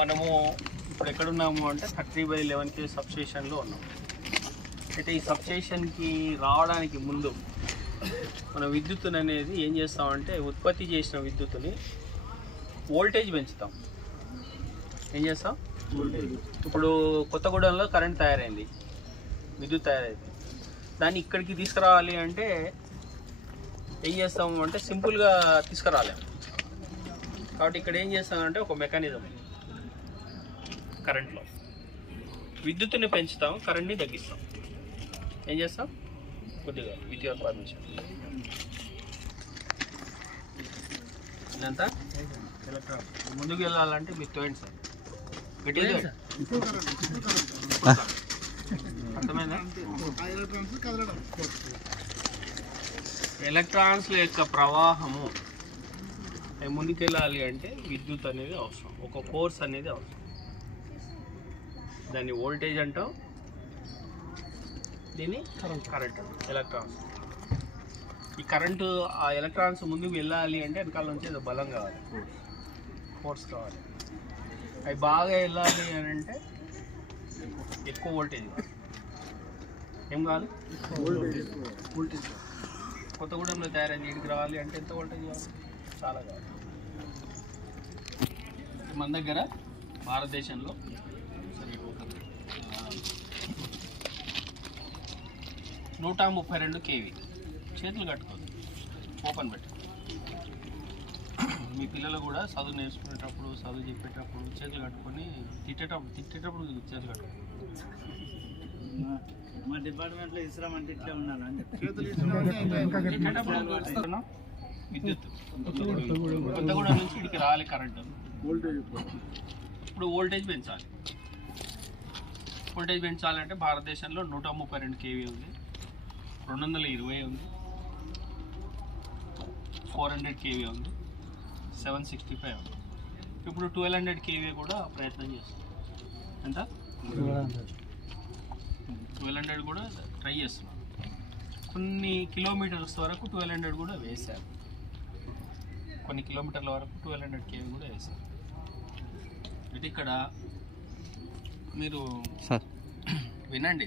మనము ఇప్పుడు ఎక్కడున్నాము అంటే 30/11 kV సబ్స్టేషన్లో ఉన్నాం. అయితే ఈ సబ్స్టేషన్కి రావడానికి ముందు మన విద్యుత్తుని అనేది ఏం చేస్తామంటే ఉత్పత్తి చేసిన విద్యుత్తుని వోల్టేజ్ పెంచుతాం. ఏం చేస్తాం? ఇప్పుడు కొత్తగూడెంలో కరెంట్ తయారైంది, విద్యుత్ తయారైంది. దాన్ని ఇక్కడికి తీసుకురావాలి అంటే ఏం చేస్తాము అంటే సింపుల్గా తీసుకురాలేము. కాబట్టి ఇక్కడ ఏం చేస్తామంటే ఒక మెకానిజం, కరెంట్లో విద్యుత్తుని పెంచుతాం, కరెంట్ని తగ్గిస్తాం. ఏం చేస్తాం? కొద్దిగా విద్యుత్ పర్మిషన్ ఇదంతా ఎలక్ట్రాన్ ముందుకు వెళ్ళాలంటే మీరు తోయండి సార్, పెట్టేది అర్థమైందా? ఎలక్ట్రాన్స్ల యొక్క ప్రవాహము ముందుకెళ్ళాలి అంటే విద్యుత్ అనేది అవసరం, ఒక ఫోర్స్ అనేది అవసరం. దాన్ని వోల్టేజ్ అంటాం, దీన్ని కరెంట్ అంటాం. ఎలక్ట్రాన్స్, ఈ కరెంటు ఆ ఎలక్ట్రాన్స్ ముందుకు వెళ్ళాలి అంటే వెనకాల నుంచి ఏదో బలం కావాలి, ఫోర్స్ కావాలి. అవి బాగా వెళ్ళాలి అని అంటే ఎక్కువ వోల్టేజ్ కావాలి. ఏం కావాలి? వోల్టేజ్. కొత్తగూడెంలో తయారైన నీటికి రావాలి అంటే ఎంత వోల్టేజ్ కావాలి? చాలా కావాలి. మన దగ్గర భారతదేశంలో 132 kV. చేతులు కట్టుకోవాలి, ఓపెన్ పెట్టి. మీ పిల్లలు కూడా చదువు నేర్చుకునేటప్పుడు, చదువు చెప్పేటప్పుడు చేతులు కట్టుకొని, తిట్టేటప్పుడు చేతులు కట్టుకోవాలి. మా డిపార్ట్మెంట్లో ఇస్తామంటే ఇట్లా ఉన్నాను. విద్యుత్ కొత్తగూడెం నుంచి ఇక్కడికి రావాలి కరెంటు. ఇప్పుడు వోల్టేజ్ పెంచాలి. వోల్టేజ్ పెంచాలంటే భారతదేశంలో 132 kV ఉంది, 220 ఉంది, 400 kV ఉంది, 765 ఉంది. ఇప్పుడు 1200 kV కూడా ప్రయత్నం చేస్తాం. ఎంత? 1200 కూడా ట్రై చేస్తున్నాం. కొన్ని కిలోమీటర్స్ వరకు 1200 కూడా వేశారు, కొన్ని కిలోమీటర్ల వరకు 1200 kV కూడా వేశారు. అయితే ఇక్కడ మీరు వినండి,